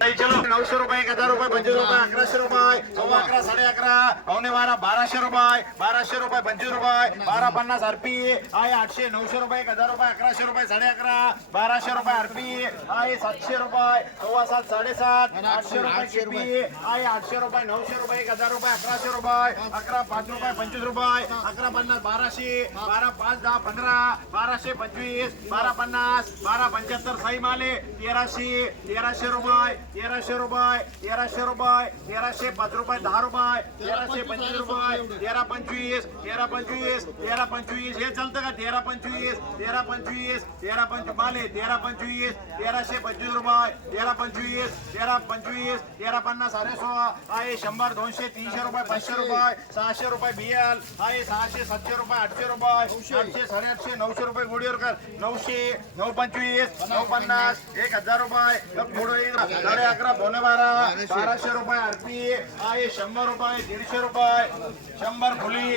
नऊशे रुपये एक हजार रुपये पंचवीस रुपये अकराशे रुपये सव्वा अकरा साडे अकरा पावणे बारा बाराशे रुपये बाराशे रुपये पंचवीस रुपये बारा पन्नास आरपी आहे आठशे नऊशे रुपये एक हजार रुपये अकराशे रुपये साडे अकरा बाराशे रुपये आरपी आहे सातशे रुपये सव्वा सात साडेसात आठशे रुपये केपी आहे आठशे रुपये नऊशे रुपये एक हजार रुपये अकराशे रुपये अकरा पाच रुपये पंचवीस रुपये अकरा पन्नास बाराशे बारा पाच दहा पंधरा बाराशे पंचवीस बारा पन्नास बारा पंच्याहत्तर साई माले तेराशे तेराशे रुपये तेराशे रुपये तेराशे रुपये तेराशे पाच रुपये दहा रुपये तेराशे पंचवीस रुपये तेरा पंचवीस तेरा पंचवीस तेरा पंचवीस. हे चालतं का? तेरा पंचवीस तेरा पंचवीस तेरा पंचवीस. माले तेरा पंचवीस तेराशे पंचवीस रुपये तेरा पंचवीस तेरा पंचवीस तेरा पन्नास. अरे सोळा. आहे शंभर दोनशे तीनशे रुपये पाचशे रुपये सहाशे रुपये बिएल आहे सहाशे सातशे रुपये आठशे रुपये आठशे साडेआठशे नऊशे रुपये गोडीवर कर. नऊशे नऊ पंचवीस नऊ पन्नास एक हजार रुपये. साडे अकरा पावणे बारा बाराशे रुपये. आरपी आहे शंभर रुपये दीडशे रुपये शंभर फुली.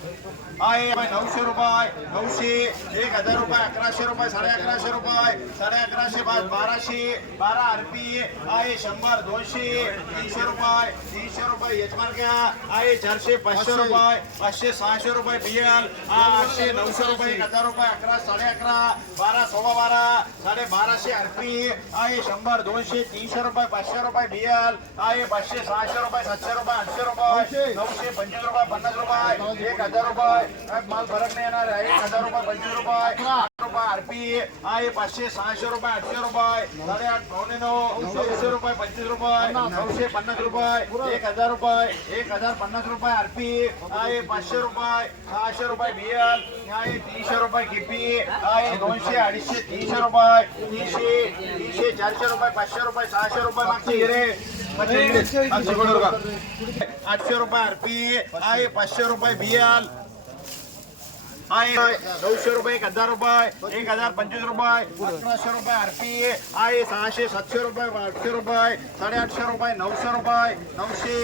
आहे नऊशे रुपये नऊशे एक हजार रुपये अकराशे रुपये साडे अकराशे रुपये साडे अकराशे पाच बाराशे बारा आरपी आहे शंभर दोनशे तीनशे रुपये तीनशे रुपये यजमान घ्या आहे चारशे पाचशे रुपये पाचशे सहाशे रुपये बिएल आठशे नऊशे रुपये एक हजार रुपये अकरा साडे अकरा बारा सव्वा बारा साडे बाराशे आरपी आहे शंभर दोनशे तीनशे रुपये पाचशे रुपये बिएल आहे पाचशे सहाशे रुपये सातशे रुपये आठशे रुपये नऊशे पंचवीस रुपये पन्नास रुपये एक हजार रुपये. माल फरक नाही येणार आहे. एक हजार रुपये पंचवीस रुपये. रुपये आरपी आहे. पाचशे सहाशे रुपये आठशे रुपये. साडेआठ पावणे नऊ नऊशे रुपये पंचवीस रुपये. नऊशे पन्नास रुपये. एक हजार रुपये. एक हजार पन्नास रुपये आरपी आहे. पाचशे रुपये सहाशे रुपये बिएल आहे. तीनशे रुपये किपी आहे. दोनशे अडीचशे तीनशे रुपये. तीनशे तीनशे चारशे रुपये पाचशे रुपये सहाशे रुपये मागचे हिरे. आठशे रुपये आरपी आहे पाचशे रुपये बियाल आहे. नऊशे रुपये एक हजार रुपये एक हजार पंचवीस रुपये अठराशे रुपये आरपी आहे सहाशे सातशे रुपये आठशे रुपये साडेआठशे रुपये नऊशे रुपये नऊशे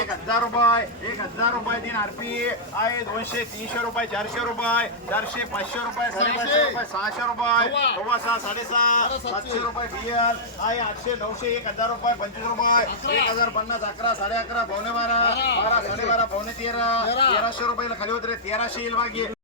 एक हजार रुपये एक हजार रुपये तीन आरपी आहे दोनशे तीनशे रुपये चारशे रुपये चारशे पाचशे रुपये साडेपाचशे रुपये सहाशे रुपये सव्वा सहा साडेसहा सातशे रुपये बियर आहे आठशे नऊशे एक हजार रुपये पंचवीस रुपये एक हजार पन्नास अकरा साडे अकरा पावणे बारा बारा साडे बारा पावणे तेरा तेराशे रुपये खाली होते तेराशे येईल बाकी.